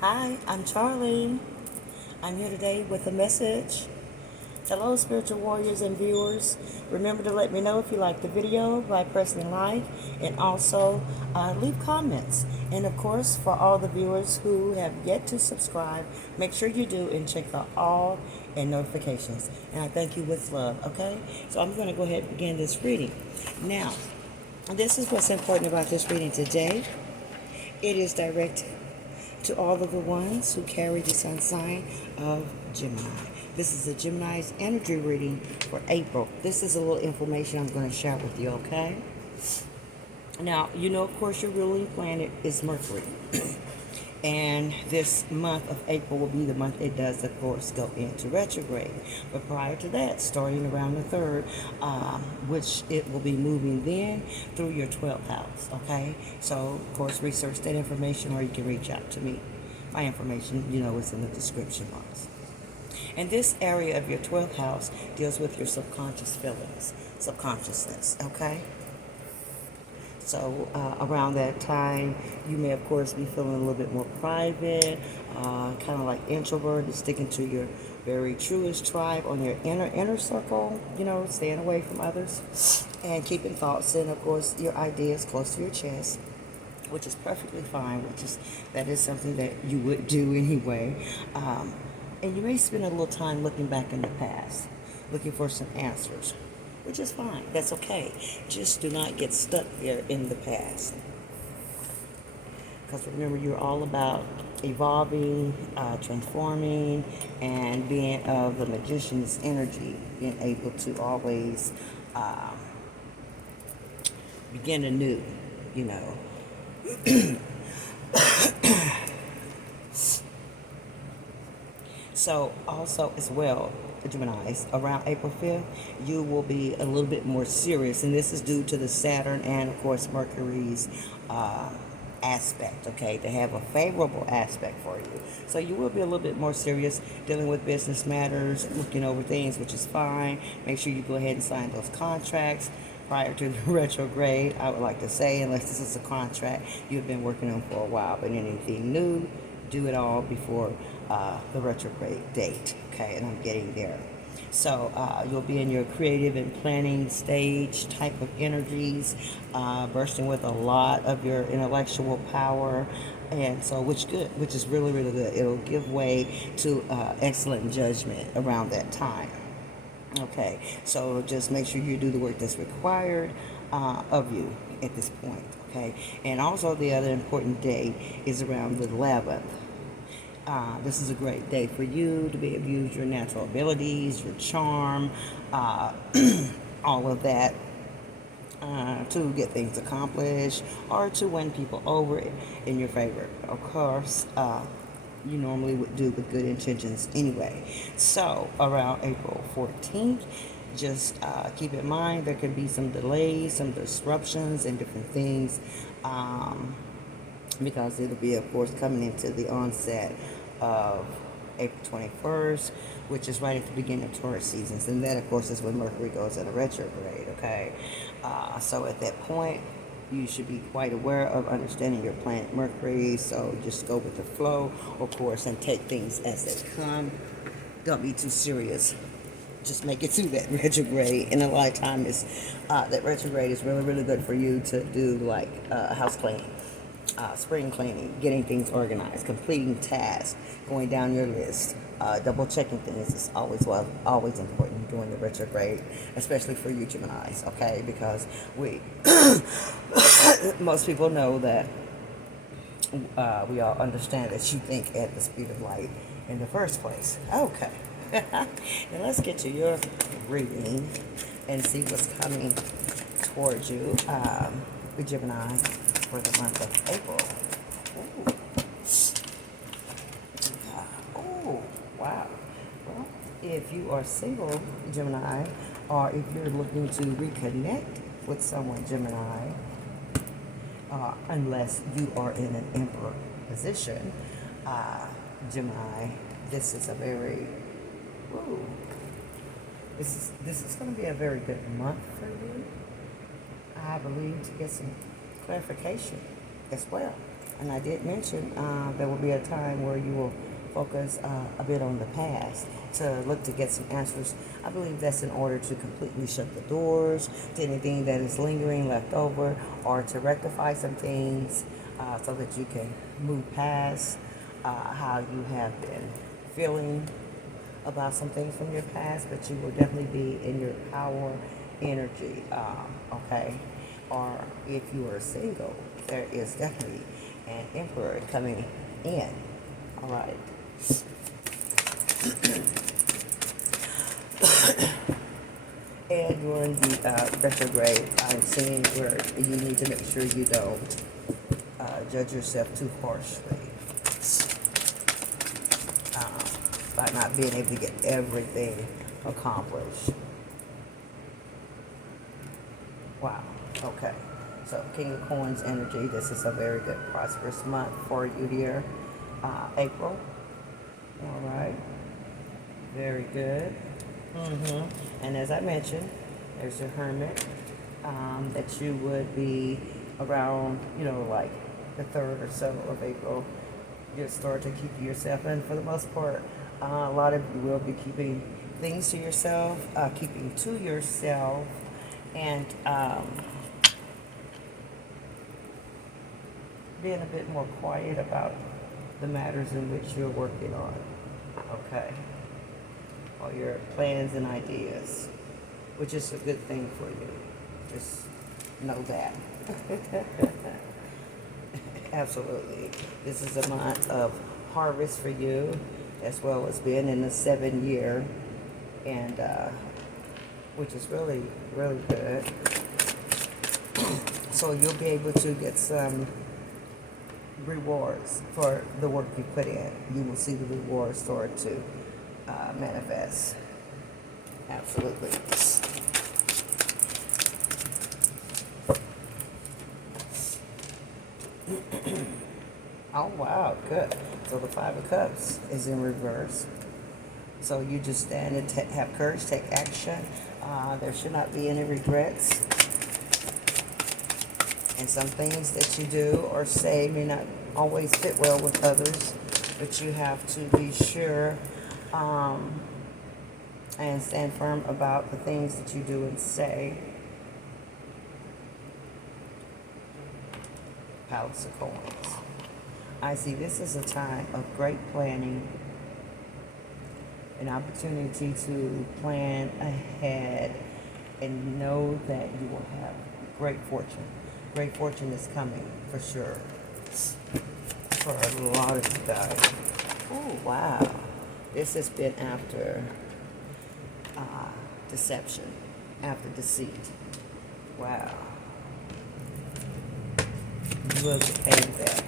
Hi, I'm Charlie. I'm here today with a message. Hello, spiritual warriors and viewers. Remember to let me know if you like the video by pressing like and also leave comments. And of course, for all the viewers who have yet to subscribe, make sure you do and check the all and notifications. And I thank you with love, okay? So I'm going to go ahead and begin this reading. Now, this is what's important about this reading today. It is directed to all of the ones who carry the sun sign of Gemini. This is a Gemini's energy reading for April. This is a little information I'm going to share with you, okay? Now, of course, your ruling planet is Mercury. And this month of April will be the month it does, of course, go into retrograde. But prior to that, starting around the 3rd, which it will be moving then through your 12th house, okay? So, of course, research that information or you can reach out to me. My information, is in the description box. And this area of your 12th house deals with your subconscious feelings, subconsciousness, okay? So around that time, you may, of course, be feeling a little bit more private, kind of like introverted, sticking to your very truest tribe on your inner circle, staying away from others, and keeping thoughts and, of course, your ideas close to your chest, which is perfectly fine, that is something that you would do anyway. And you may spend a little time looking back in the past, looking for some answers, which is fine. That's okay. Just do not get stuck there in the past. Because remember, you're all about evolving, transforming, and being of the magician's energy, being able to always begin anew, So also as well, Geminis, around April 5th, you will be a little bit more serious. And this is due to the Saturn and, of course, Mercury's aspect, okay? They have a favorable aspect for you. So you will be a little bit more serious dealing with business matters, looking over things, which is fine. Make sure you go ahead and sign those contracts prior to the retrograde, I would like to say, unless this is a contract you've been working on for a while. But anything new, do it all before the retrograde date, okay? And I'm getting there. So you'll be in your creative and planning stage type of energies, bursting with a lot of your intellectual power, and so which is really, really good. It'll give way to excellent judgment around that time. Okay, so just make sure you do the work that's required of you at this point, okay? And also the other important day is around the 11th. This is a great day for you to be able to use your natural abilities, your charm, all of that to get things accomplished or to win people over in your favor. Of course, you normally would do with good intentions anyway. So around April 14th, just keep in mind there could be some delays, some disruptions, and different things. Because it'll be, of course, coming into the onset of April 21st, which is right at the beginning of Taurus seasons. And that, of course, is when Mercury goes into retrograde, okay? So at that point, you should be quite aware of understanding your planet Mercury. So just go with the flow, of course, and take things as they come. Don't be too serious. Just make it through that retrograde. And a lot of times, that retrograde is really, really good for you to do like house cleaning. Spring cleaning, getting things organized, completing tasks, going down your list, double checking things is always important during the retrograde, especially for you Geminis, okay? Because most people know that we all understand that you think at the speed of light in the first place. Okay. Now let's get to your reading and see what's coming towards you, Gemini, for the month of April. Oh, wow. Well, if you are single, Gemini, or if you're looking to reconnect with someone, Gemini, unless you are in an emperor position, Gemini, this is a very, ooh, this is going to be a very good month for you, I believe, to get some clarification as well. And I did mention there will be a time where you will focus a bit on the past to look to get some answers. I believe that's in order to completely shut the doors to anything that is lingering left over, or to rectify some things so that you can move past how you have been feeling about some things from your past, but you will definitely be in your power energy, okay? Or if you are single, there is definitely an emperor coming in, all right? And during the retrograde, I'm seeing where you need to make sure you don't judge yourself too harshly by not being able to get everything accomplished. Wow. Okay. So King of Coins energy. This is a very good prosperous month for you here. April. All right. Very good. And as I mentioned, there's your Hermit. That you would be around, like the 3rd or so of April. You start to keep yourself, and for the most part, a lot of you will be keeping things to yourself, keeping to yourself, and being a bit more quiet about the matters in which you're working on. Okay. All your plans and ideas, which is a good thing for you. Just know that. Absolutely. This is a month of harvest for you, as well as being in the 7th year, and which is really, really good. So you'll be able to get some rewards for the work you put in. You will see the rewards start to manifest. Absolutely. Oh, wow, good. So the 5 of Cups is in reverse. So you just stand and have courage, take action. There should not be any regrets. And some things that you do or say may not always fit well with others, but you have to be sure and stand firm about the things that you do and say. Palace of Coins. I see this is a time of great planning, an opportunity to plan ahead and know that you will have great fortune. Great fortune is coming for sure for a lot of you guys. Oh, wow. This has been after deception, after deceit. Wow. You will get paid back.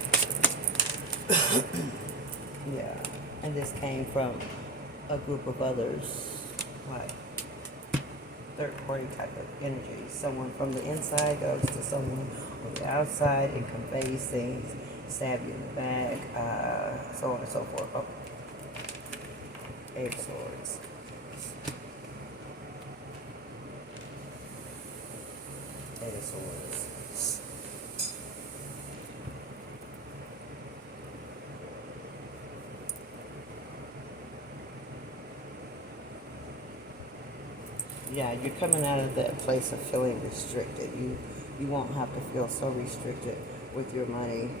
Yeah. And this came from a group of others, like third-party type of energy. Someone from the inside goes to someone on the outside and conveys things, stab you in the back, so on and so forth. Oh. 8 of Swords. Eight of Swords. Yeah, you're coming out of that place of feeling restricted. You won't have to feel so restricted with your money.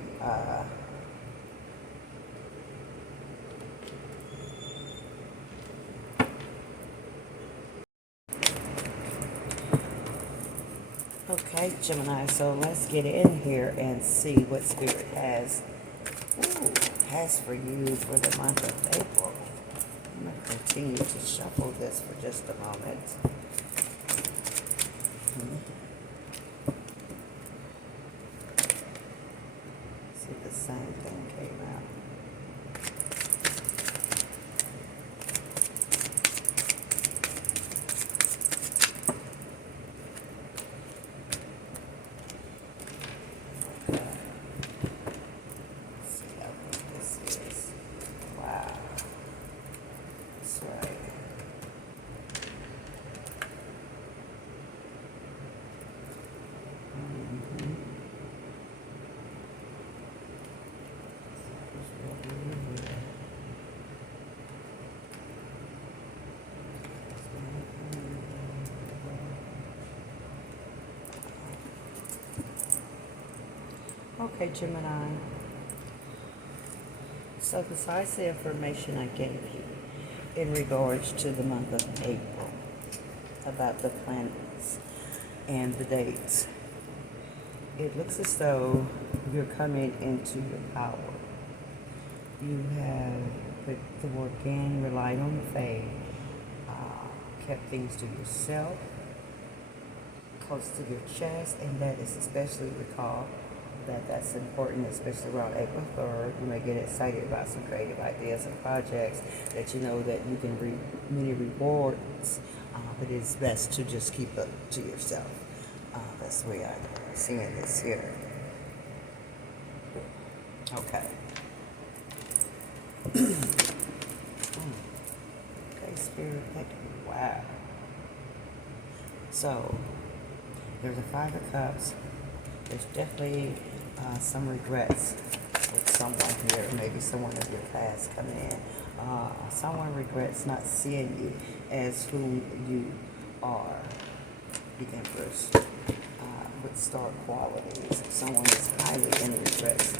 Okay, Gemini, so let's get in here and see what Spirit has for you for the month of April. I'm going to continue to shuffle this for just a moment. See, the same thing came out. Let's see how big this is. Wow. That's right. Okay, Gemini. So besides the information I gave you in regards to the month of April about the planets and the dates, it looks as though you're coming into your power. You have put the work in, relied on the faith, kept things to yourself, close to your chest, and that is especially recall that that's important, especially around April 3rd. You may get excited about some creative ideas and projects that you know that you can reap many rewards, but it's best to just keep it to yourself. That's the way I'm seeing this here. Okay. Okay, Spirit. Wow. So, there's a Five of Cups. There's definitely some regrets with someone here, maybe someone of your past coming in. Someone regrets not seeing you as who you are. The Empress with star qualities. Someone is highly in regrets.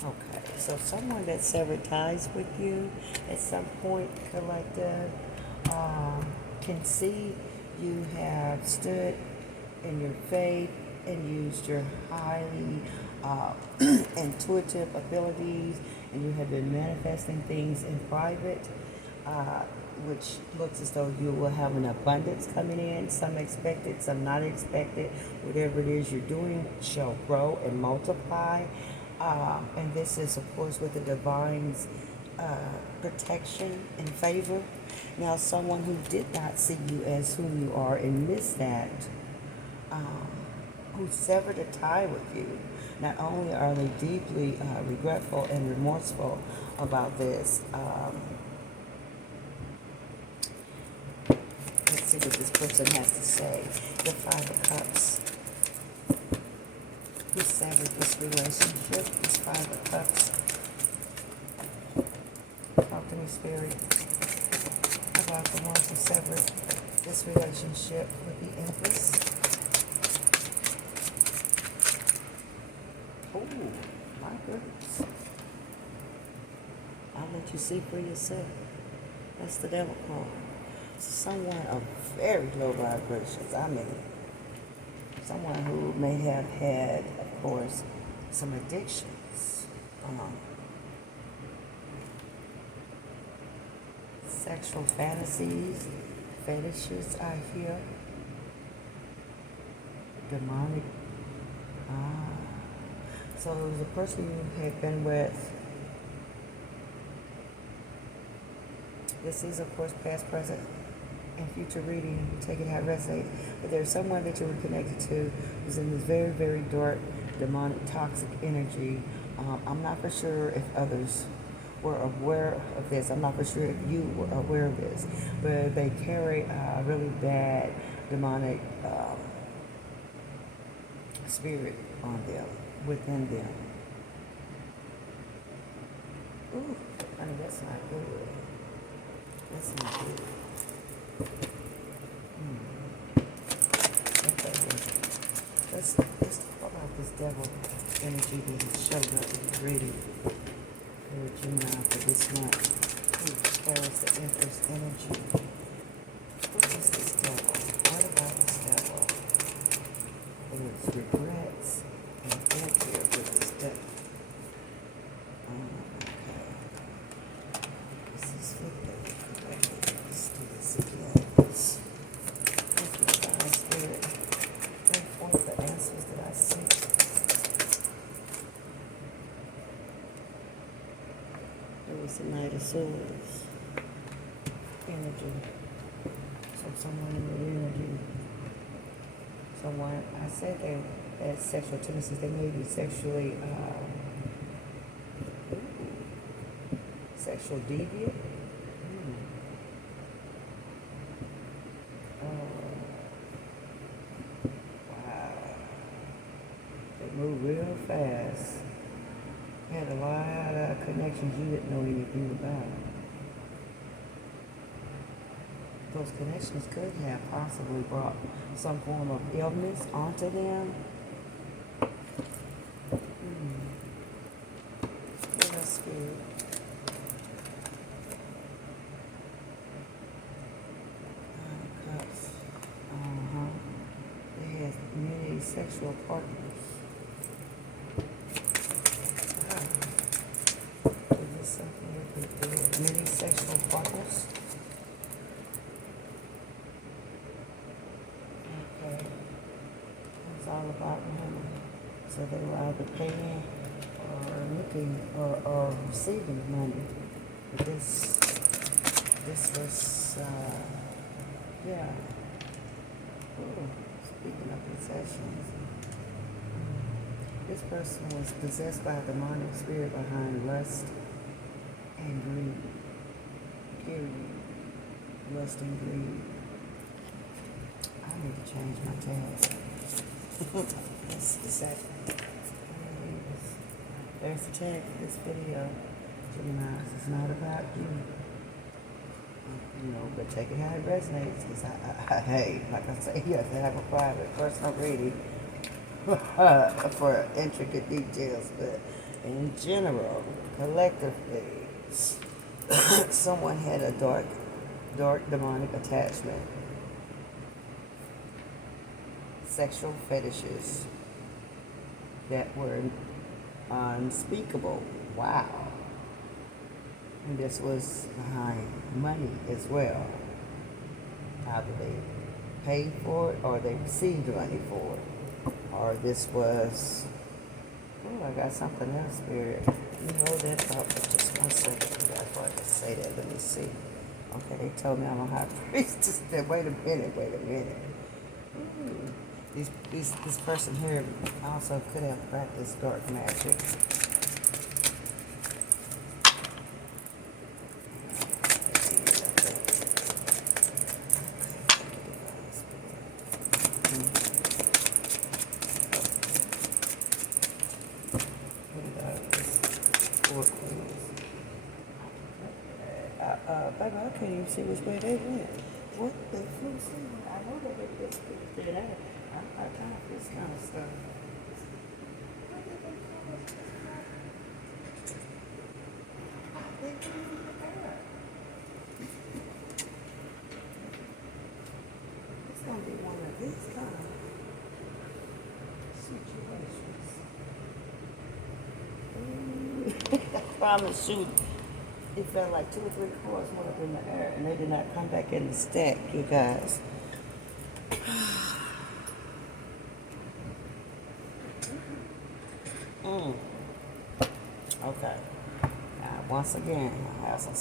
Okay, so someone that severed ties with you at some point, collective, can see you have stood in your faith and used your highly intuitive abilities, and you have been manifesting things in private, which looks as though you will have an abundance coming in, some expected, some not expected. Whatever it is you're doing shall grow and multiply. And this is, of course, with the divine's protection and favor. Now, someone who did not see you as whom you are and missed that, who severed a tie with you, not only are they deeply regretful and remorseful about this, let's see what this person has to say. The Five of Cups. Who severed this relationship? This Five of Cups. Talk to me, Spirit, about the ones who severed this relationship with the Empress. Oh, my goodness. I'll let you see for yourself. That's the Devil card. Someone of very low vibrations. I mean, someone who may have had, of course, some addictions. Sexual fantasies, fetishes, I hear. Demonic. So the person you had been with, this is, of course, past, present, and future reading. Take it how it resonates. But there's someone that you were connected to who's in this very, very dark, demonic, toxic energy. I'm not for sure if others were aware of this. I'm not for sure if you were aware of this. But they carry a really bad demonic spirit on them, within them. Ooh, honey, that's not good. That's not good. Okay, let's talk about this devil energy that has showed up in the reading for Gemini for this month. Who carries the Empress energy? What is this devil? What about this devil? There's regrets and fear with this devil. This is flipping. Let's do this again. Thank you, Divine Spirit. Bring forth the answers that I seek. There was the Knight of Swords energy. So someone in the energy. Someone, I said they had sexual tendencies. They may be sexually, sexual deviant. Wow. They move real fast. Had a lot of connections you didn't know anything about. Those connections could have possibly brought some form of illness onto them. Yeah, that's good. Cups. They had many sexual partners. Is this something we could do? Many sexual partners? Okay. It's all about money. So they were either paying or looking or receiving money. But this was, yeah. Ooh, speaking of possessions, this person was possessed by a demonic spirit behind lust and greed. Period. Lust and greed. I need to change my tag. That's exactly. There's the tag for this video. Gemini, it's not about you. You know, but take it how it resonates. Because hey, like I say, you have to have a private personal reading for intricate details. But in general, collectively, someone had a dark demonic attachment. Sexual fetishes that were unspeakable. Wow. And this was behind money as well. Either they paid for it or they received money for it. Or this was, oh, I got something else, Spirit. You know that thought for just 1 second. Before I can say that, let me see. Okay, they told me I'm a high priestess. Wait a minute. Ooh. This person here also could have practiced dark magic. Baby, I can't even see which way they went. What the fuck? I know they did this. I'm not time for this kind of stuff. It's gonna be one of these kind of situations. I promise you. It felt like 2 or 3 chords went up in the air and they did not come back in the stack, you guys. Okay. Now, once again, I have some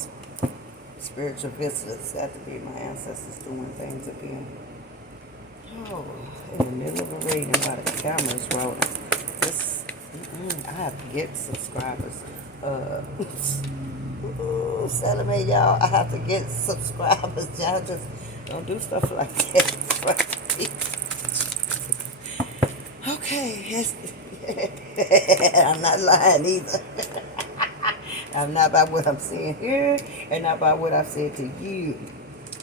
spiritual visitors. That to be my ancestors doing things again. Oh, in the middle of a reading while the camera's rolling. This, I have to get subscribers. Salome, y'all, I have to get subscribers. Y'all just don't do stuff like that. Okay, I'm not lying either. I'm not by what I'm saying here, and not by what I've said to you.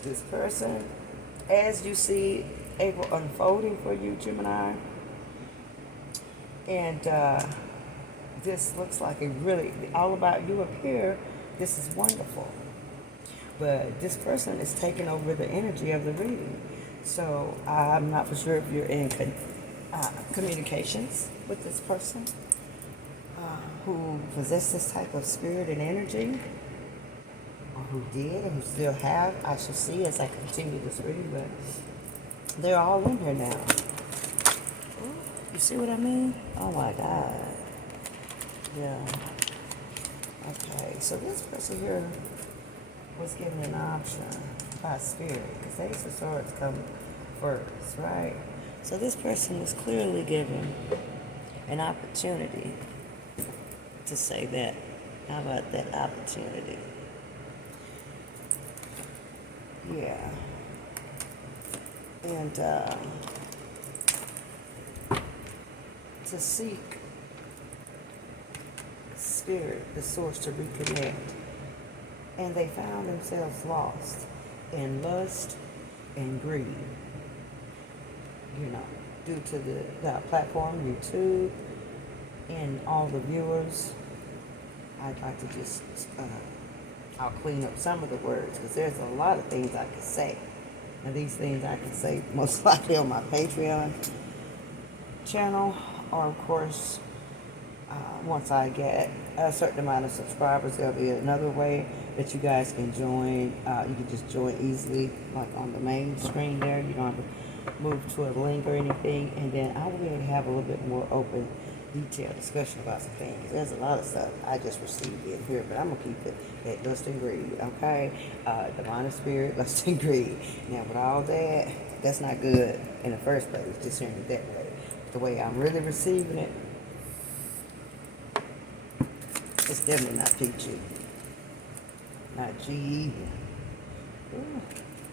This person, as you see April unfolding for you, Gemini, and this looks like it really all about you up here. This is wonderful. But this person is taking over the energy of the reading. So I'm not for sure if you're in communications with this person who possesses this type of spirit and energy, or who did, or who still have. I shall see as I continue this reading, but they're all in here now. Ooh, you see what I mean? Oh my God. Yeah. Okay, so this person here was given an option by spirit, because Ace of Swords come first, right? So this person was clearly given an opportunity to say that. How about that opportunity? Yeah. And to seek spirit, the source, to reconnect. And they found themselves lost in lust and greed, you know, due to the platform, YouTube, and all the viewers. I'd like to just, I'll clean up some of the words, because there's a lot of things I can say. And these things I can say most likely on my Patreon channel, or of course, once I get a certain amount of subscribers, there'll be another way that you guys can join. You can just join easily, like on the main screen there. You don't have to move to a link or anything. And then I will be able to have a little bit more open, detailed discussion about some things. There's a lot of stuff I just received in here, but I'm going to keep it at lust and greed, okay? Demonic spirit, lust and greed. Now, with all that, that's not good in the first place, just hearing it that way. The way I'm really receiving it, it's definitely not PG. Not G either. Ooh,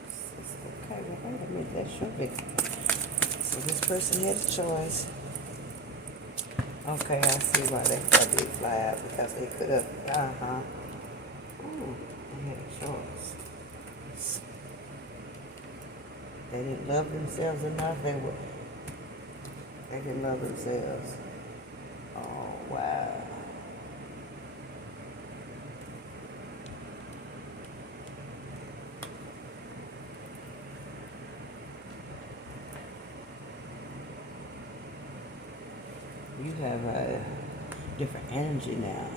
it's okay, well, wait a minute, that should be. So this person had a choice. Okay, I see why they probably fly out, because they could have, Ooh, they had a choice. They didn't love themselves enough, they didn't love themselves. Oh, wow. You have a different energy now.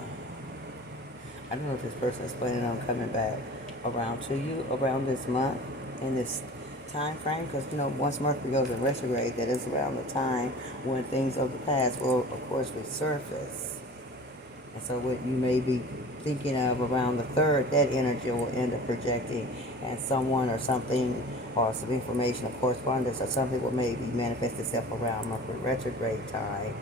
I don't know if this person is planning on coming back around to you around this month in this time frame, because you know once Mercury goes in retrograde, that is around the time when things of the past will of course resurface. And so what you may be thinking of around the 3rd, that energy will end up projecting, and someone or something or some information or correspondence or something will maybe manifest itself around Mercury retrograde time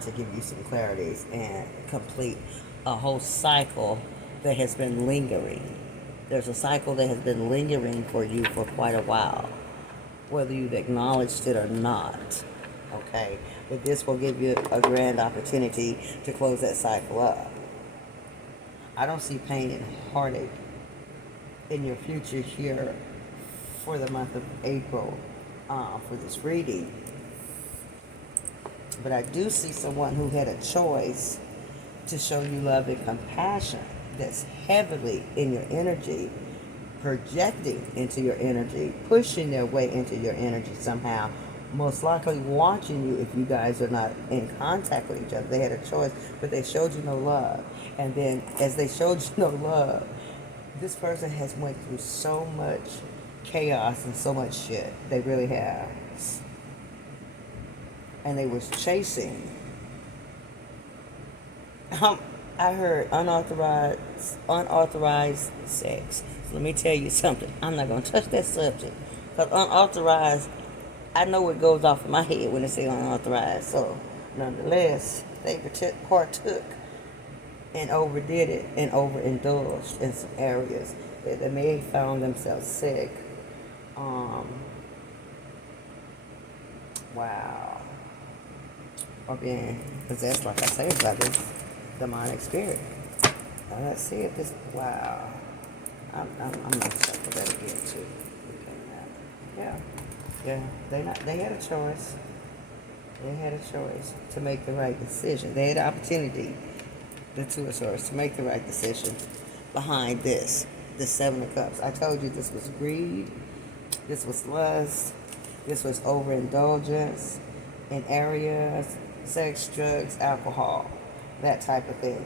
to give you some clarities and complete a whole cycle that has been lingering. There's a cycle that has been lingering for you for quite a while, whether you've acknowledged it or not. Okay, but this will give you a grand opportunity to close that cycle up. I don't see pain and heartache in your future here for the month of April for this reading. But I do see someone who had a choice to show you love and compassion that's heavily in your energy, projecting into your energy, pushing their way into your energy somehow, most likely watching you if you guys are not in contact with each other. They had a choice, but they showed you no love. And then as they showed you no love, this person has went through so much chaos and so much shit. They really have. And they was chasing. I heard unauthorized sex. So let me tell you something. I'm not going to touch that subject. Because unauthorized, I know it goes off in my head when they say unauthorized. So, nonetheless, they partook and overdid it and overindulged in some areas that they may have found themselves sick. Wow. Or being possessed, like I say, by this demonic spirit. Now let's see if this, wow. I'm going to shuffle that again too. Yeah, they had a choice. They had a choice to make the right decision. They had the opportunity, the Two of Swords, to make the right decision behind this, the Seven of Cups. I told you this was greed, this was lust, this was overindulgence in areas, sex, drugs, alcohol, that type of thing.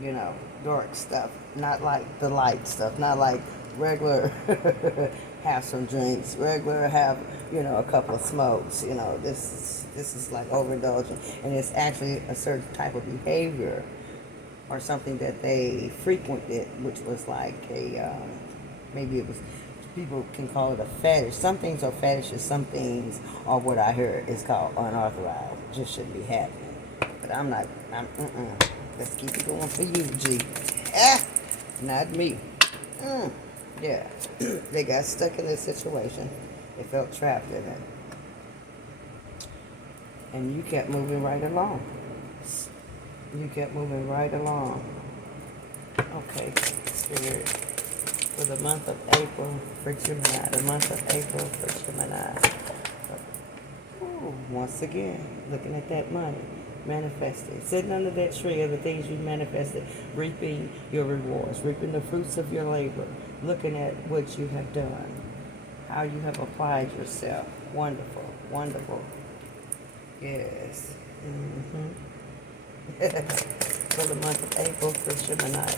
You know, dark stuff, not like the light stuff, not like regular have some drinks, regular have, you know, a couple of smokes. You know, this is like overindulgent, and it's actually a certain type of behavior or something that they frequented, which was like a maybe it was, people can call it a fetish. Some things are fetishes, some things are what I heard is called unauthorized. It just shouldn't be happening. But I'm let's keep it going for you, G. Not me. Yeah. They got stuck in this situation. They felt trapped in it. And you kept moving right along. You kept moving right along. Okay, Spirit. For the month of April for Gemini. The month of April for Gemini. Ooh, once again, looking at that money. Manifesting. Sitting under that tree of the things you manifested. Reaping your rewards. Reaping the fruits of your labor. Looking at what you have done. How you have applied yourself. Wonderful. Wonderful. Yes. For the month of April for Gemini.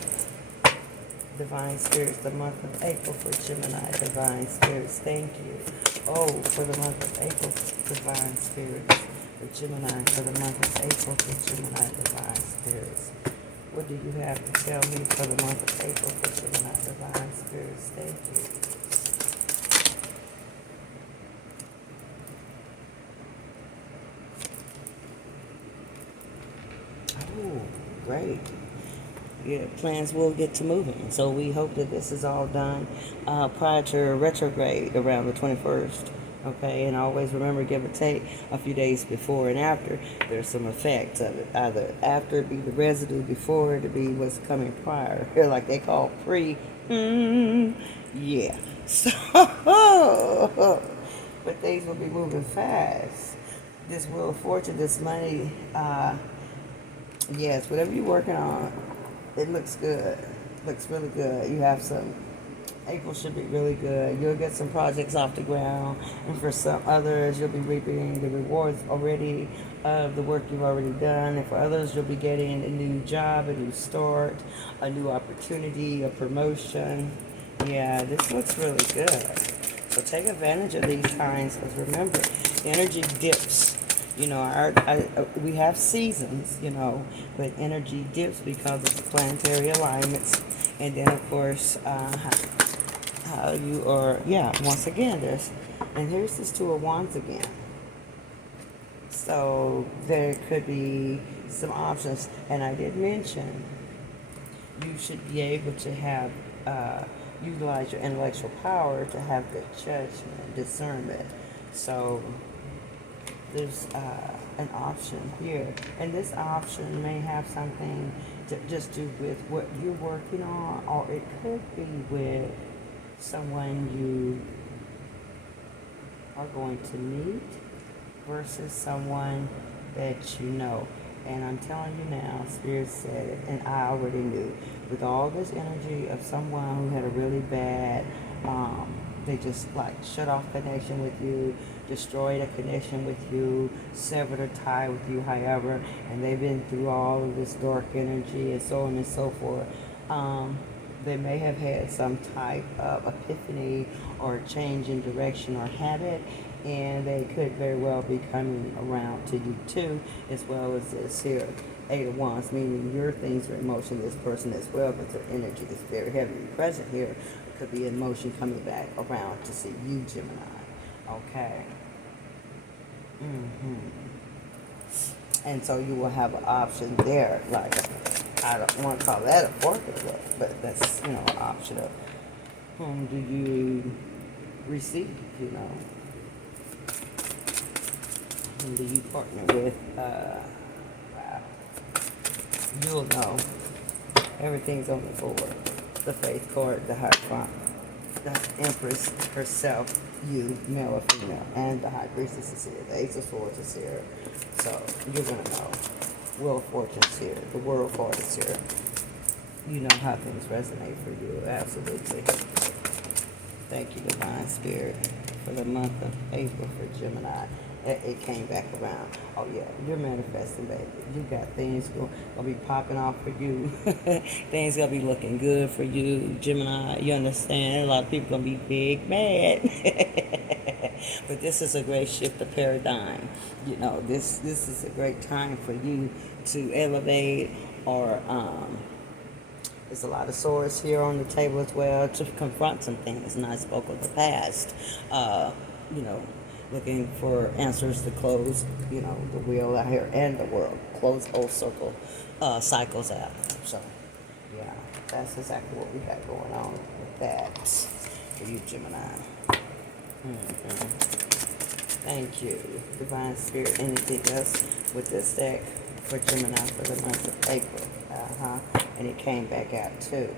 Divine Spirits, the month of April for Gemini. Divine Spirits, thank you. Oh, for the month of April, Divine Spirits for Gemini. For the month of April for Gemini. Divine Spirits. What do you have to tell me for the month of April for Gemini? Divine Spirits, thank you. Oh, great. Yeah, plans will get to moving. So we hope that this is all done prior to retrograde around the 21st. Okay, and always remember, give or take a few days before and after, there's some effects of it. Either after it be the residue, before it be what's coming prior. Like they call pre. Yeah. So, but things will be moving fast. This Wheel of Fortune, this money, yes, whatever you're working on, it looks good. Looks really good. You have some. April should be really good. You'll get some projects off the ground, and for some others, you'll be reaping the rewards already of the work you've already done. And for others, you'll be getting a new job, a new start, a new opportunity, a promotion. Yeah, this looks really good. So take advantage of these times, because remember, energy dips. You know, we have seasons, you know, but energy dips because of the planetary alignments. And then, of course, how you are, yeah, once again, and here's this Two of Wands again. So there could be some options. And I did mention you should be able to have, utilize your intellectual power to have good judgment, discernment. So there's an option here, and this option may have something to just do with what you're working on, or it could be with someone you are going to meet versus someone that you know. And I'm telling you now, Spirit said it, and I already knew. With all this energy of someone who had a really bad, they just like shut off connection with you, destroyed a connection with you, severed a tie with you, however, and they've been through all of this dark energy and so on and so forth. They may have had some type of epiphany or change in direction or habit, and they could very well be coming around to you too, as well as this here Eight of Wands, meaning your things are in motion, this person as well, but their energy is very heavily present here. It could be in motion coming back around to see you, Gemini. Okay. And so you will have an option there, like, I don't want to call that a forfeit, but that's, you know, an option of whom do you receive, you know. Whom do you partner with? Wow. You'll know. Everything's on the board. The Faith card, the Hierophant, the Empress herself, you, male or female, and the High Priestess is here. The Ace of Swords is here. So you're going to know. Wheel of Fortune's here. The World card is here. You know how things resonate for you. Absolutely. Thank you, Divine Spirit, for the month of April for Gemini. It came back around. Oh yeah, you're manifesting, baby. You got things gonna be popping off for you. Things gonna be looking good for you, Gemini. You understand? A lot of people gonna be big mad. But this is a great shift of paradigm. You know, this is a great time for you to elevate, or there's a lot of swords here on the table as well, to confront some things not spoke of the past. You know, looking for answers to close, you know, the wheel out here and the world. Close old circle cycles out. So, yeah, that's exactly what we got going on with that for you, Gemini. Thank you, Divine Spirit. Anything else with this deck? for Gemini for the month of April. And it came back out too.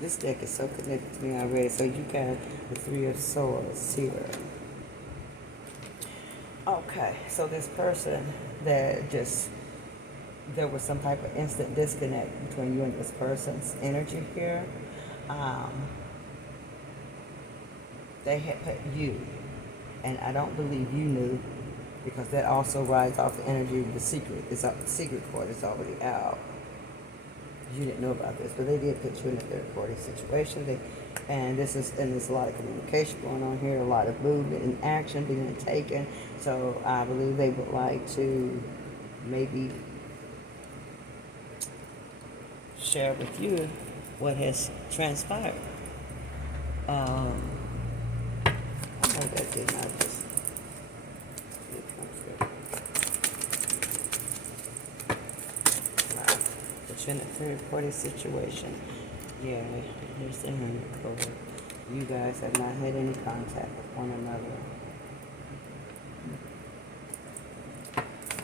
This deck is so connected to me already. So you got the Three of Swords here. Okay, so this person that just, there was some type of instant disconnect between you and this person's energy here. They had put you, and I don't believe you knew, because that also rides off the energy of the secret. It's up, the secret card is already out. You didn't know about this, but they did put you in a third-party situation. And there's a lot of communication going on here, a lot of movement and action being taken. So I believe they would like to maybe share with you what has transpired. I know that did not just come through. Wow. But you're in a third-party situation. Yeah, here's the Hermit card. You guys have not had any contact with one another.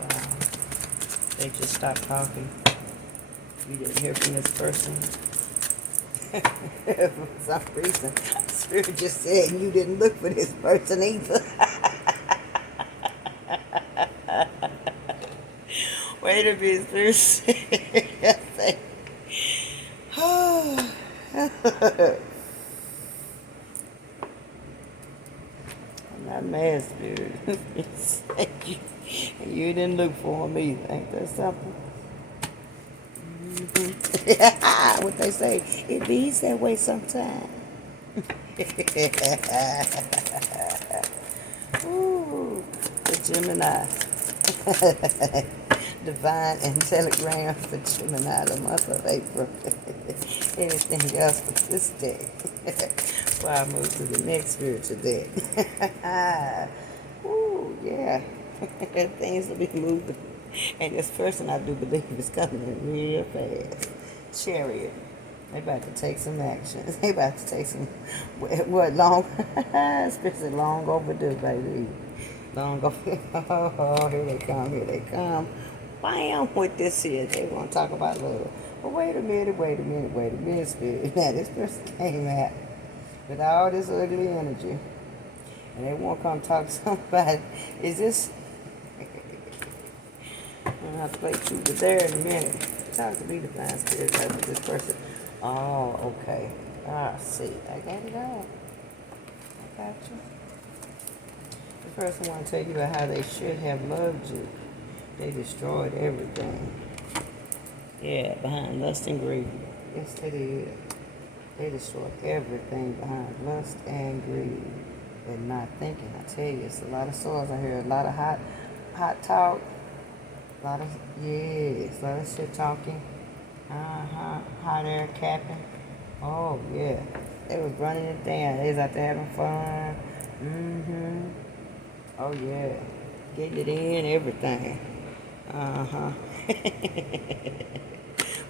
Wow. They just stopped talking. You didn't hear from this person. For some reason, Spirit just said you didn't look for this person either. Wait a minute, Spirit said. I'm not mad, Spirit. You didn't look for him either. Ain't that something? Mm-hmm. What they say, it bees that way sometimes. Ooh, the Gemini. Divine and telegram for Gemini, the month of April. Anything else for this day? Before I move to the next spiritual deck. Ooh, yeah. Things will be moving. And this person, I do believe, is coming in real fast. Chariot. They about to take some action. They about to take some, what, long, especially long overdue, baby. Long overdue. Oh, here they come, here they come. Bam, with this here. They want to talk about love. But wait a minute, Spirit. Now, this person came out with all this ugly energy. And they want to come talk to somebody. Is this... I'm going to have to play truth or dare in a minute. Talk to me, Divine Spirit, with this person. Oh, okay. Ah, see. I got it all. I got you. The person want to tell you about how they should have loved you. They destroyed everything. Yeah, behind lust and greed. Yes, they did. They destroyed everything behind lust and greed. And not thinking. I tell you, it's a lot of swords out here. A lot of hot talk. A lot of shit talking. Hot air capping. Oh, yeah. They was running it down. They was out there having fun. Oh, yeah. Getting it in, everything.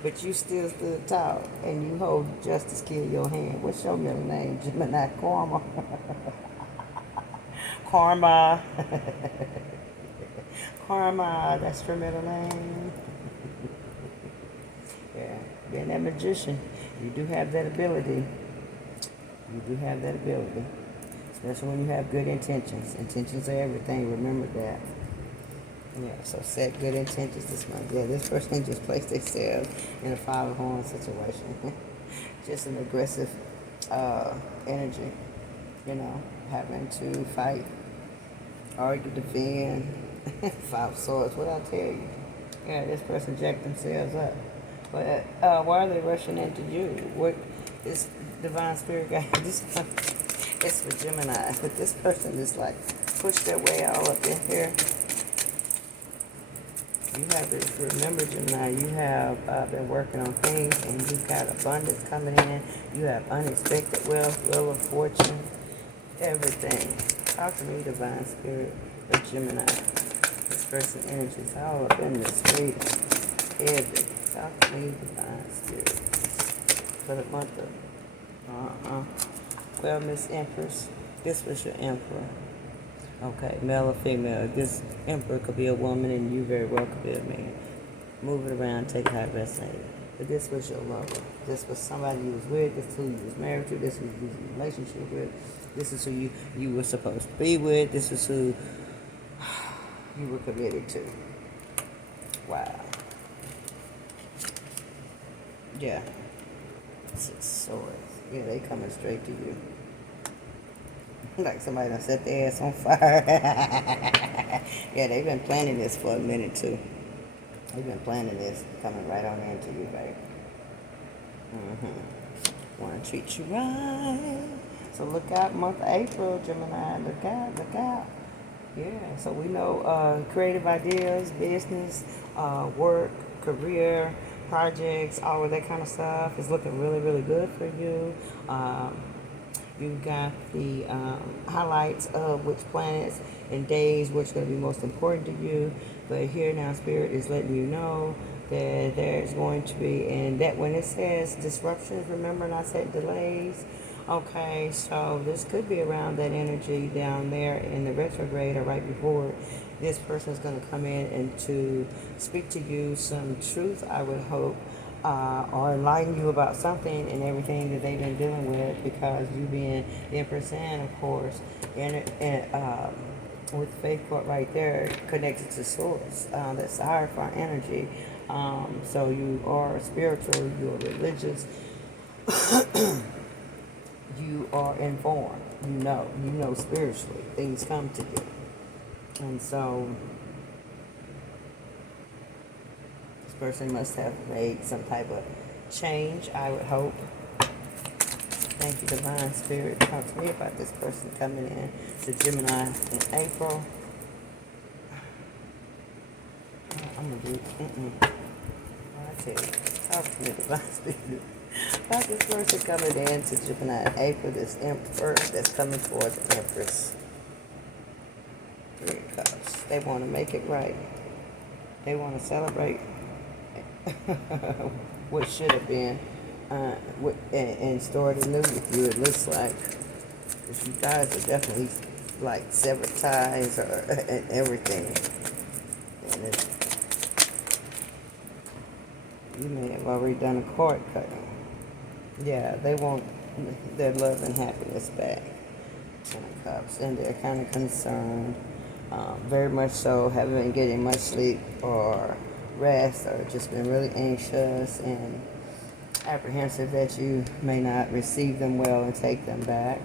But you still stood tall, and you hold the justice key in your hand. What's your middle name? Gemini Karma. Karma. Karma, that's your middle name. Yeah, being that magician, you do have that ability. You do have that ability. Especially when you have good intentions. Intentions are everything, remember that. Yeah, so set good intentions this month. Yeah, this person just placed themselves in a Five of Horns situation. Just an aggressive energy, having to fight, argue, defend. Five of Swords, what I tell you? Yeah, this person jacked themselves up. But why are they rushing into you? What is Divine Spirit guy? This one, it's for Gemini, but this person is like pushed their way all up in here. You have to remember, Gemini, you have been working on things, and you've got abundance coming in. You have unexpected wealth, wheel of fortune, everything. Talk to me, Divine Spirit, for Gemini. This person energy is all up in this freedom. Heavy. Talk to me, Divine Spirit, for the month of well, Miss Empress, this was your Emperor. Okay, male or female. This Emperor could be a woman, and you very well could be a man. Move it around, take it how it resonated. But this was your lover. This was somebody you was with. This is who you was married to. This is who you was in a relationship with. This is who you were supposed to be with. This is who you were committed to. Wow. Yeah. 6 swords. Yeah, they coming straight to you. Like somebody done set their ass on fire. Yeah, they've been planning this for a minute too. They've been planning this, coming right on into you, babe. Want to treat you right. So look out, month of April, Gemini. Look out, look out. Yeah, so we know creative ideas, business, work, career, projects, all of that kind of stuff is looking really, really good for you. You got the highlights of which planets and days, which going to be most important to you. But here now, Spirit is letting you know that there's going to be, and that when it says disruptions, remember, and I said delays. Okay, so this could be around that energy down there in the retrograde or right before. This person is going to come in and to speak to you some truth, I would hope, or enlighten you about something and everything that they've been dealing with, because you being the Empress and, of course, with Faith Court right there connected to Source. That's the higher fire energy. So you are spiritual, you are religious, you are informed, you know spiritually, things come to you. And so this person must have made some type of change, I would hope. Thank you, Divine Spirit. Talk to me about this person coming in to Gemini in April. I'm going to do I tell you, talk to me, Divine Spirit. About this person coming in to Gemini in April, this Emperor that's coming towards the Empress. 3 of Cups. They want to make it right. They want to celebrate what should have been. And start anew with you. It looks like, if you guys are definitely like severed ties or and everything, and you may have already done a cord cutting. Yeah, they want their love and happiness back. 10 of Cups, and they're kind of concerned, very much so. Haven't been getting much sleep or rest, or just been really anxious and apprehensive that you may not receive them well and take them back.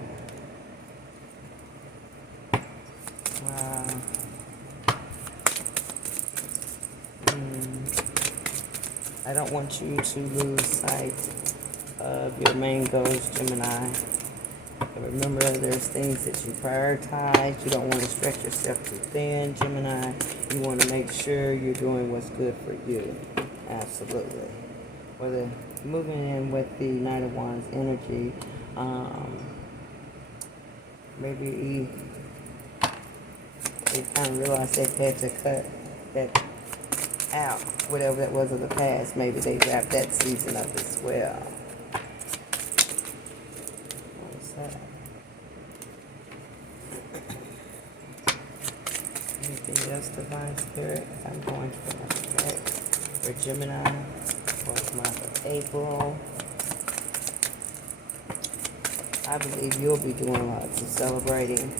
I don't want you to lose sight of your main goals, Gemini. And remember, there's things that you prioritize. You don't want to stretch yourself too thin, Gemini. You want to make sure you're doing what's good for you. Absolutely. Whether moving in with the Knight of Wands energy, maybe they kind of realized they had to cut that out, whatever that was of the past. Maybe they wrapped that season up as well. What is that? Anything else, Divine Spirit? I'm going to another deck for Gemini for the month of April. I believe you'll be doing lots of celebrating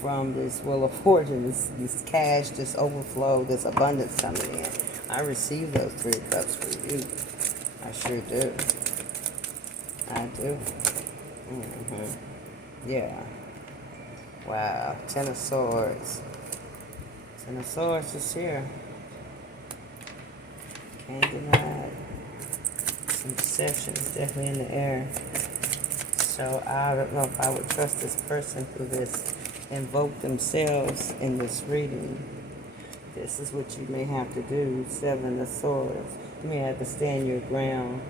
from this Wheel of Fortune, this cash, this overflow, this abundance coming in. I receive those 3 of Cups for you. I sure do. I do. Yeah. Wow. 10 of Swords. 10 of Swords is here. Can't deny it. Some deception is definitely in the air. So I don't know if I would trust this person who this invoke themselves in this reading. This is what you may have to do. 7 of Swords. You may have to stand your ground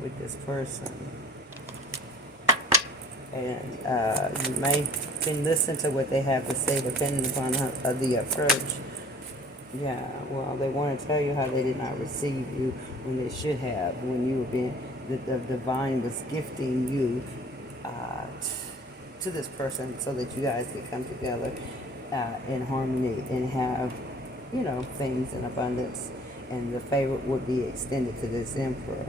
with this person. And you may can listen to what they have to say depending upon the approach. Yeah, well, they want to tell you how they did not receive you when they should have, when you were being, the divine was gifting you to this person so that you guys could come together in harmony and have, things in abundance and the favor would be extended to this emperor.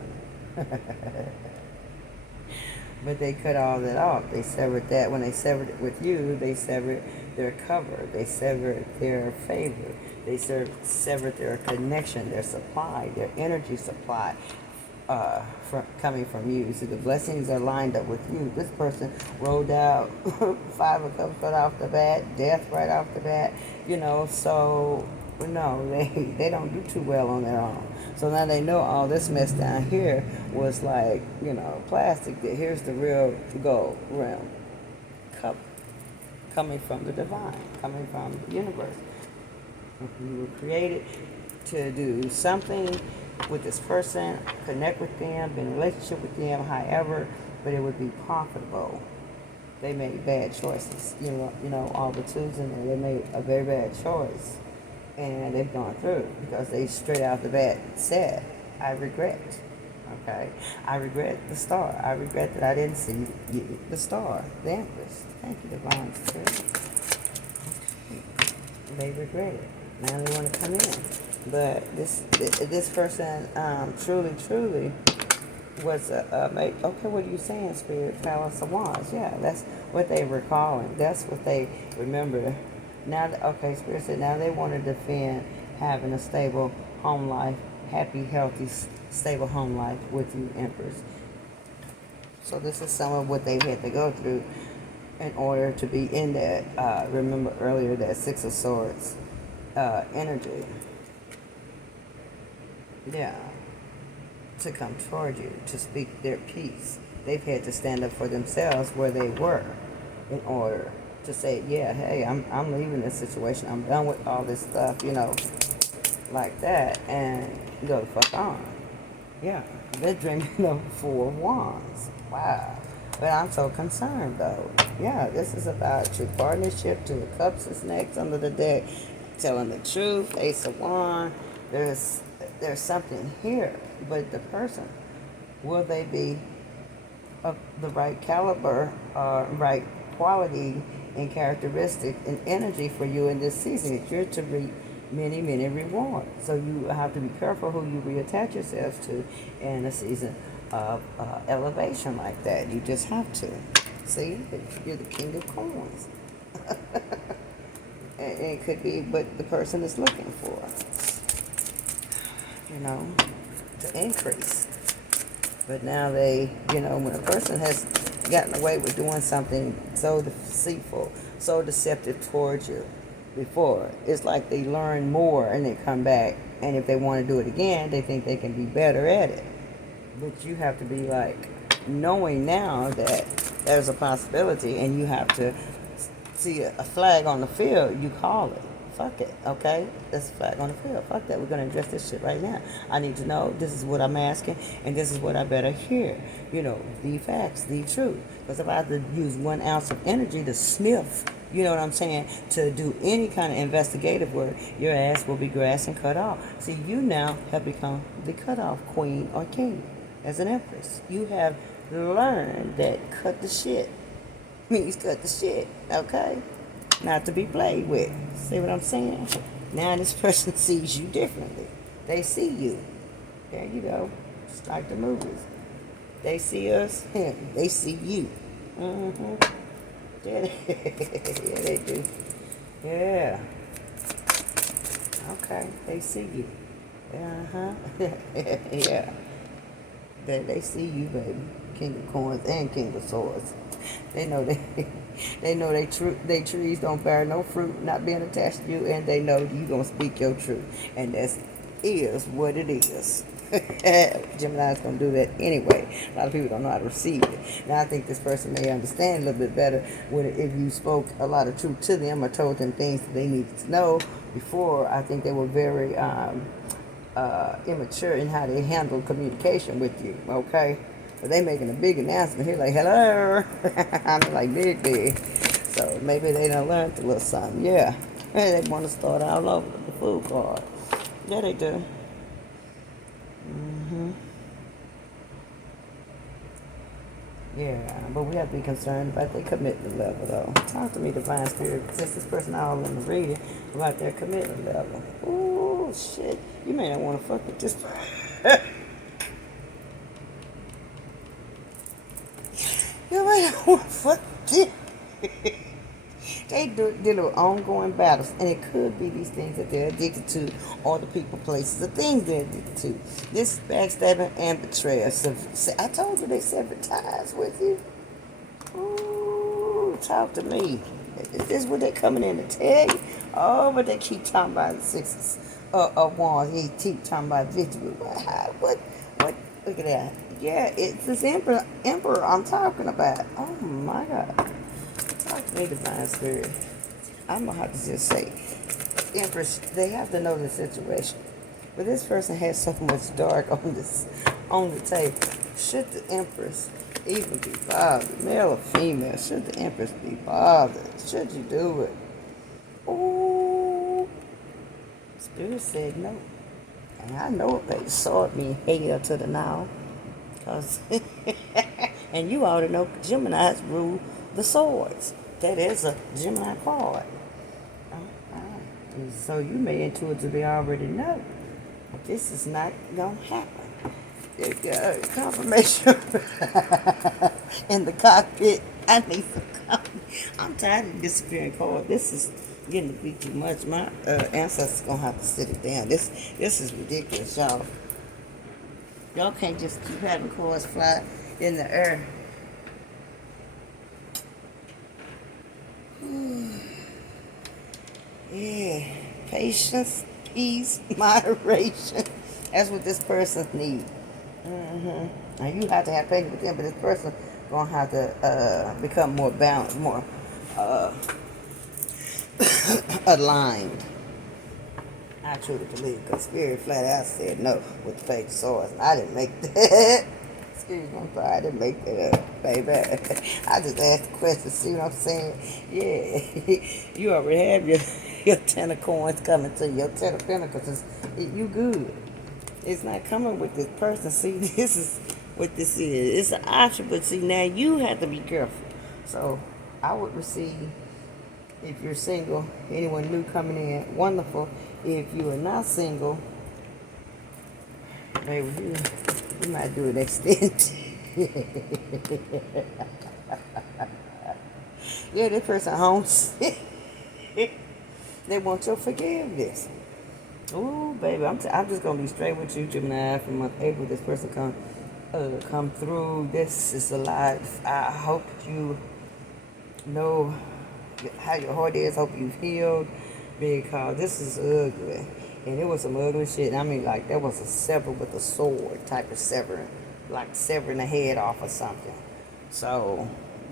But they cut all that off. They severed that. When they severed it with you, they severed their cover. They severed their favor. They severed their connection, their supply, their energy supply coming from you. So the blessings are lined up with you. This person rolled out 5 of cups right off the bat, death right off the bat, so no, they don't do too well on their own. So now they know all this mess down here was like, plastic. Here's the real gold realm cup coming from the divine, coming from the universe. You were created to do something with this person, connect with them, be in a relationship with them, however, but it would be profitable. They made bad choices. All the twos in there, they made a very bad choice. And they've gone through because they straight out the bat said, I regret. Okay? I regret the star. I regret that I didn't see the star, the Empress. Thank you, Divine Spirit. They regret it. Now they want to come in. But this person truly was okay, what are you saying, Spirit? Palace of Wands. Yeah, that's what they were calling. That's what they remember. Now, okay, Spirit said now they want to defend having a stable home life, happy, healthy, stable home life with you, Empress. So this is some of what they had to go through in order to be in that, remember earlier, that Six of Swords energy. Yeah. To come toward you, to speak their piece. They've had to stand up for themselves where they were in order to say, yeah, hey, I'm leaving this situation. I'm done with all this stuff, like that, and go the fuck on. Yeah, they're drinking the 4 of Wands. Wow. But I'm so concerned, though. Yeah, this is about true partnership. 2 of Cups is next under the deck. Telling the truth, Ace of Wands. There's something here, but the person, will they be of the right caliber, right quality and characteristic and energy for you in this season? You're to reap many, many rewards. So you have to be careful who you reattach yourselves to in a season of elevation like that. You just have to. See, you're the King of Coins. And it could be what the person is looking for, to increase. But now they, when a person has gotten away with doing something so deceitful, so deceptive towards you before, it's like they learn more and they come back. And if they want to do it again, they think they can be better at it. But you have to be like, knowing now that there's a possibility and you have to see a flag on the field, you call it. Fuck it, okay? There's a flag on the field. Fuck that. We're going to address this shit right now. I need to know this is what I'm asking, and this is what I better hear. The facts, the truth. Because if I have to use 1 ounce of energy to sniff, you know what I'm saying, to do any kind of investigative work, your ass will be grass and cut off. See, you now have become the cutoff queen or king as an empress. You have learned that cut the shit means cut the shit, okay? Not to be played with. See what I'm saying? Now this person sees you differently. They see you. There you go. It's like the movies. They see us, they see you. Mm-hmm. Yeah, yeah, they do. Yeah. Okay, they see you. Uh-huh. Yeah. They see you, baby. King of Coins and King of Swords. They know they trees don't bear no fruit, not being attached to you, and they know you gonna speak your truth, and that is what it is. Gemini's gonna do that anyway. A lot of people don't know how to receive it. Now I think this person may understand a little bit better if you spoke a lot of truth to them or told them things that they needed to know before. I think they were very immature in how they handle communication with you. Okay. But they making a big announcement here, like, hello. I'm like, big. So maybe they done learned a little something. Yeah. They want to start all over with the food card. Yeah, they do. Yeah, but we have to be concerned about their commitment level, though. Talk to me, Divine Spirit, since this person all in the reading, about their commitment level. Ooh, oh shit, you may not want to fuck with this person. You may not want to fuck with this. They deal with ongoing battles, and it could be these things that they're addicted to, or the people, places, the things they're addicted to. This backstabbing and betrayal. So, I told you they severed ties with you. Ooh, talk to me. Is this what they're coming in to tell you? Oh, but they keep talking about the sixes of wands. They keep talking about victory. What? Look at that. Yeah, it's this emperor I'm talking about. Oh my God. Talk to me, divine spirit. I'm gonna have to just say, Empress, they have to know the situation. But this person has so much dark on the table. Should the Empress even be bothered, male or female? Should the Empress be bothered? Should you do it? Ooh, Spirit said no, and I know it. They sword me hell to the now, cause and you ought to know Gemini's rule the swords. That is a Gemini card. So you may intuitively already know this is not gonna happen. Confirmation in the cockpit. I need some coffee. I'm tired of disappearing cards. This is getting to be too much. My ancestors gonna have to sit it down. This is ridiculous, y'all. Y'all can't just keep having cards fly in the air. Yeah, patience, peace, moderation. That's what this person needs. Now you have to have patience with them, but this person gonna have to become more balanced, more aligned. I truly believe, because Spirit flat out said no with the Page of Swords. I didn't make that. Excuse me, I'm sorry, I didn't make that up, baby. I just asked the question, see what I'm saying? Yeah, you already have your 10 of coins coming to you. Your 10 of pentacles, you good. It's not coming with this person. See, this is what this is. It's an option, but see, now you have to be careful. So, I would receive, if you're single, anyone new coming in, wonderful. If you are not single, baby, you might do an extend. Yeah, this person homesick. They want your forgiveness. Ooh, baby, I'm just gonna be straight with you, Gemini. From month April, this person come through. This is a lot. I hope you know how your heart is. Hope you've healed, because this is ugly, and it was some ugly shit. I mean, like that was a sever with a sword type of severing, like severing the head off or something. So.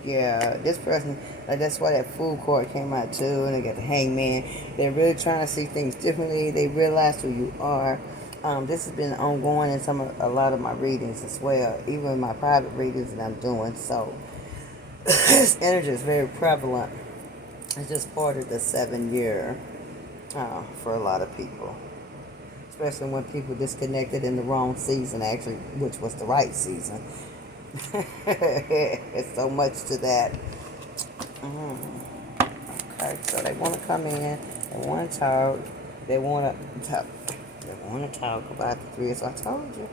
Yeah, this person, that's why that Fool card came out too, and they got the Hangman. They're really trying to see things differently. They realize who you are. This has been ongoing in a lot of my readings as well, even my private readings that I'm doing. So this energy is very prevalent. It's just part of the 7-year for a lot of people, especially when people disconnected in the wrong season, actually, which was the right season. It's so much to that. Okay, so they want to come in, they want to talk, they want to talk about the three. So I told you,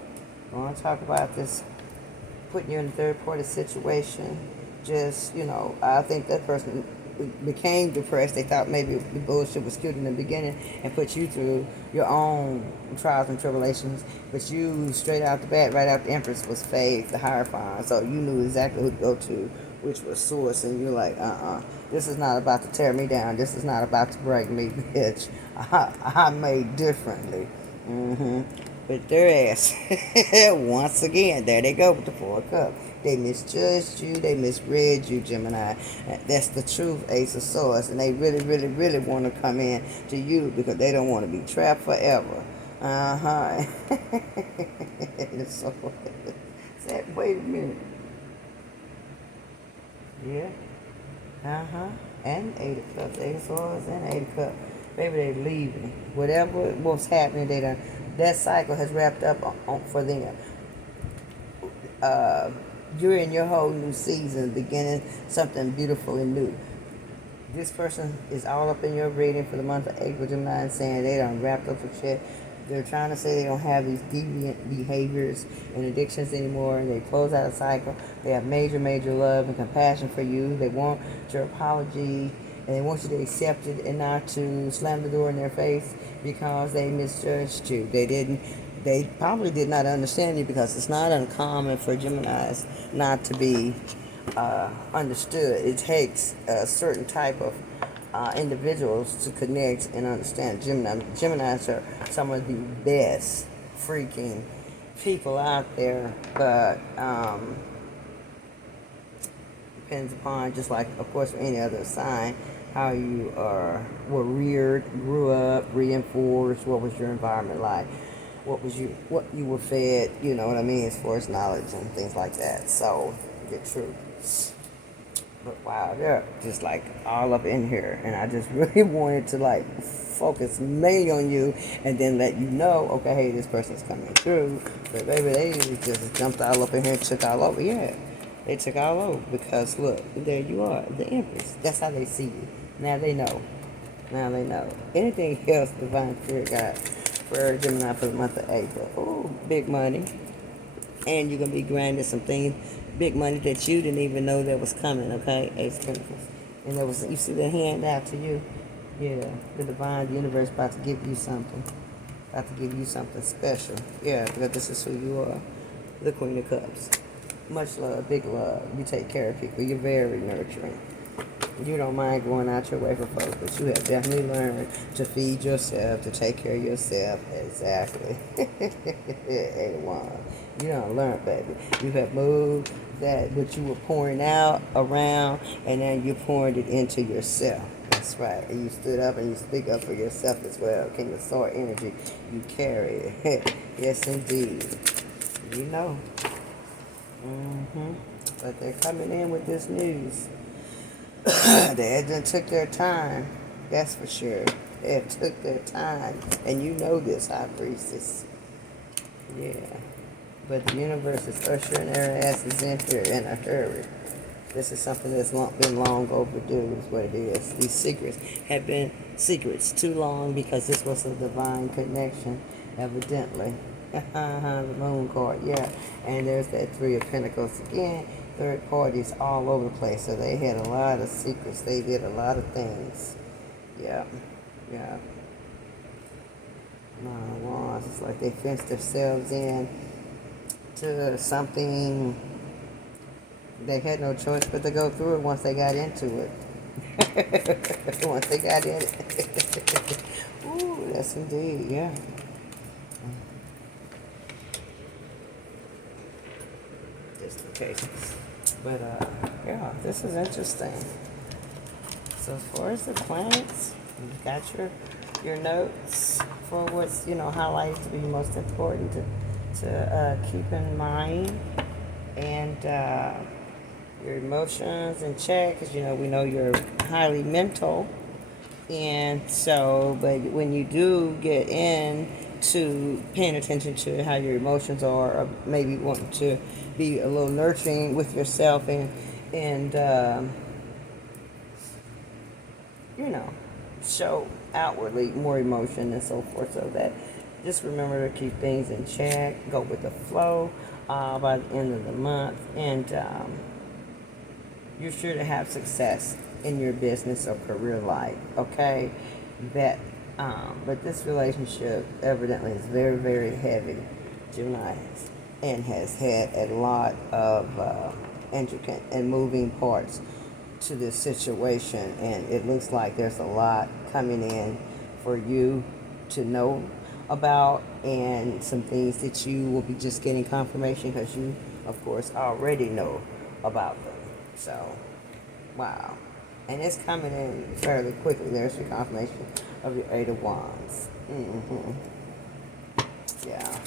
they want to talk about this, putting you in a third party situation. Just, I think that person became depressed. They thought maybe the bullshit was cute in the beginning and put you through your own trials and tribulations. But you, straight out the bat, right out the Empress, was Faith, the Hierophant. So you knew exactly who to go to, which was Source. And you're like, this is not about to tear me down. This is not about to break me, bitch. I'm made differently. But their ass, once again, there they go with the 4 of Cups. They misjudged you. They misread you, Gemini. That's the truth, Ace of Swords. And they really, really, really want to come in to you because they don't want to be trapped forever. So, wait a minute. Yeah. And 8 of Cups. 8 of Swords and 8 of Cups. Baby, they leaving. Whatever was happening, that cycle has wrapped up for them. You're in your whole new season, beginning something beautiful and new. This person is all up in your reading for the month of April, Gemini, and saying they done wrapped up with shit. They're trying to say they don't have these deviant behaviors and addictions anymore, and they close out a cycle. They have major, major love and compassion for you. They want your apology, and they want you to accept it and not to slam the door in their face because they misjudged you. They probably did not understand you, because it's not uncommon for Geminis not to be understood. It takes a certain type of individuals to connect and understand Geminis are some of the best freaking people out there, but depends upon, just like, of course, for any other sign, how you were reared, grew up, reinforced. What was your environment like? What you were fed? You know what I mean, as far as knowledge and things like that. So, the truth. But wow, they're just like all up in here, and I just really wanted to like focus mainly on you, and then let you know, okay, hey, this person's coming through. But baby, they just jumped all up in here and took all over. Yeah, they took all over, because look, there you are, the Empress. That's how they see you. Now they know. Now they know. Anything else, Divine Spirit got for Gemini for the month of April? Ooh, big money, and you're gonna be granted some things. Big money that you didn't even know that was coming, okay? Ace of Pentacles. And there was, you see the hand out to you? Yeah, the divine universe about to give you something. About to give you something special. Yeah, because this is who you are. The Queen of Cups. Much love, big love. You take care of people. You're very nurturing. You don't mind going out your way for folks, but you have definitely learned to feed yourself, to take care of yourself. Exactly. 81. You don't learn, baby. You have moved that what you were pouring out around, and now you're pouring it into yourself. That's right. And you stood up and you speak up for yourself as well. King of Sword energy, you carry it. Yes, indeed. You know. But they're coming in with this news. They had took their time. That's for sure. They had took their time. And you know this, High Priestess. Yeah. But the universe is ushering their asses in here in a hurry. This is something that's been long overdue, is what it is. These secrets have been secrets too long, because this was a divine connection, evidently. The moon card, yeah. And there's that Three of Pentacles again. Third parties all over the place. So they had a lot of secrets. They did a lot of things. Yeah. Yeah. Nine of Wands. It's like they fenced themselves in to something. They had no choice but to go through it once they got into it. Once they got in it. Ooh, yes indeed, yeah. Dislocations. But yeah, this is interesting. So as far as the planets, you've got your notes for what's, highlighted to be most important to keep in mind, and your emotions in check, because we know you're highly mental, and so, but when you do get into paying attention to how your emotions are, or maybe wanting to be a little nurturing with yourself, and show outwardly more emotion and so forth, so that just remember to keep things in check, go with the flow by the end of the month, and you're sure to have success in your business or career life, okay? But this relationship evidently is very, very heavy, Gemini, and has had a lot of intricate and moving parts to this situation, and it looks like there's a lot coming in for you to know about, and some things that you will be just getting confirmation, because you, of course, already know about them. So, wow. And it's coming in fairly quickly. There's your confirmation of your Eight of Wands. Yeah.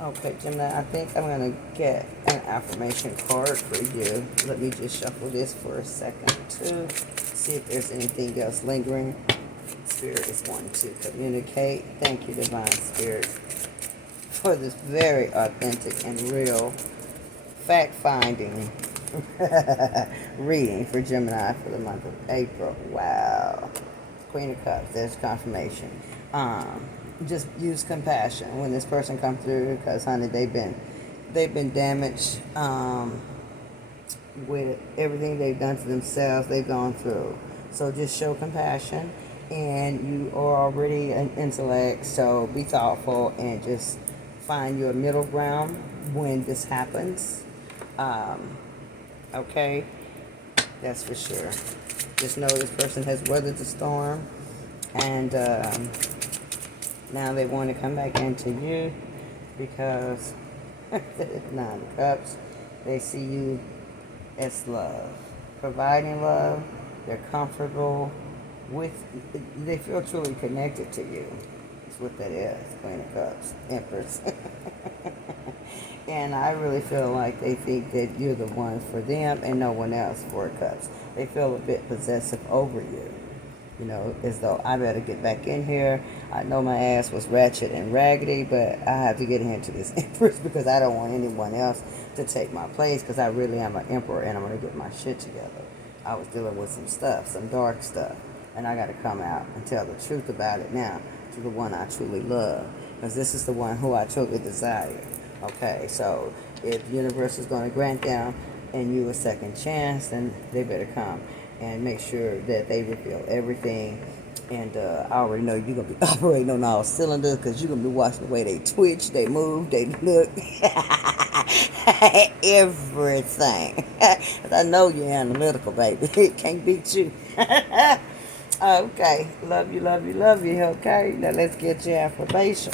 Okay, Gemini, I think I'm going to get an affirmation card for you. Let me just shuffle this for a second, too. See if there's anything else lingering. Spirit is wanting to communicate. Thank you, Divine Spirit, for this very authentic and real fact-finding reading for Gemini for the month of April. Wow. Queen of Cups, there's confirmation. Just use compassion when this person comes through, because honey, they've been damaged with everything they've done to themselves. They've gone through. So just show compassion, and you are already an intellect. So be thoughtful and just find your middle ground when this happens. Okay, that's for sure. Just know this person has weathered the storm, and now they want to come back into you because Nine of Cups, they see you as love, providing love. They're comfortable with. They feel truly connected to you. That's what that is. Queen of Cups, Empress. And I really feel like they think that you're the one for them and no one else. Four of Cups. They feel a bit possessive over you. You know, as though I better get back in here. I know my ass was ratchet and raggedy, but I have to get into this Empress because I don't want anyone else to take my place, because I really am an emperor and I'm going to get my shit together. I was dealing with some stuff, some dark stuff, and I got to come out and tell the truth about it now to the one I truly love, because this is the one who I truly desire. Okay, so if the universe is going to grant them and you a second chance, then they better come and make sure that they reveal everything. And I already know you're going to be operating on all cylinders, because you're going to be watching the way they twitch, they move, they look. Everything. I know you're analytical, baby. It can't beat you. Okay. Love you, love you, love you. Okay. Now let's get your affirmation.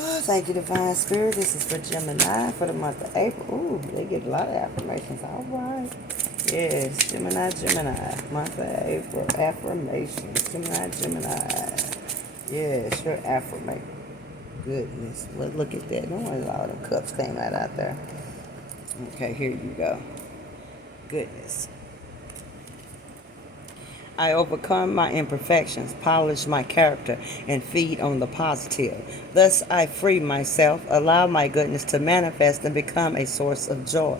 Oh, thank you, Divine Spirit. This is for Gemini for the month of April. Ooh, they get a lot of affirmations. All right. Yes, Gemini, month of April, affirmations. Gemini. Yes, your affirmation. Goodness, look at that. No wonder all them cups came out there. Okay, here you go. Goodness. I overcome my imperfections, polish my character, and feed on the positive. Thus, I free myself, allow my goodness to manifest and become a source of joy.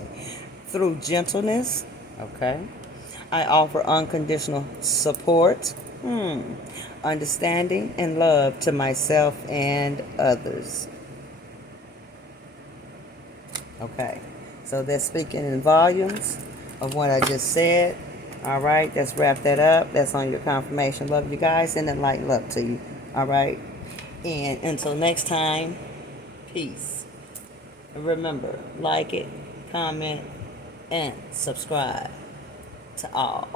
Through gentleness, okay, I offer unconditional support, understanding, and love to myself and others. Okay, so that's speaking in volumes of what I just said. All right, let's wrap that up. That's on your confirmation. Love you guys, and then light love to you. All right, and until next time, peace. And remember, like it, comment, and subscribe to all.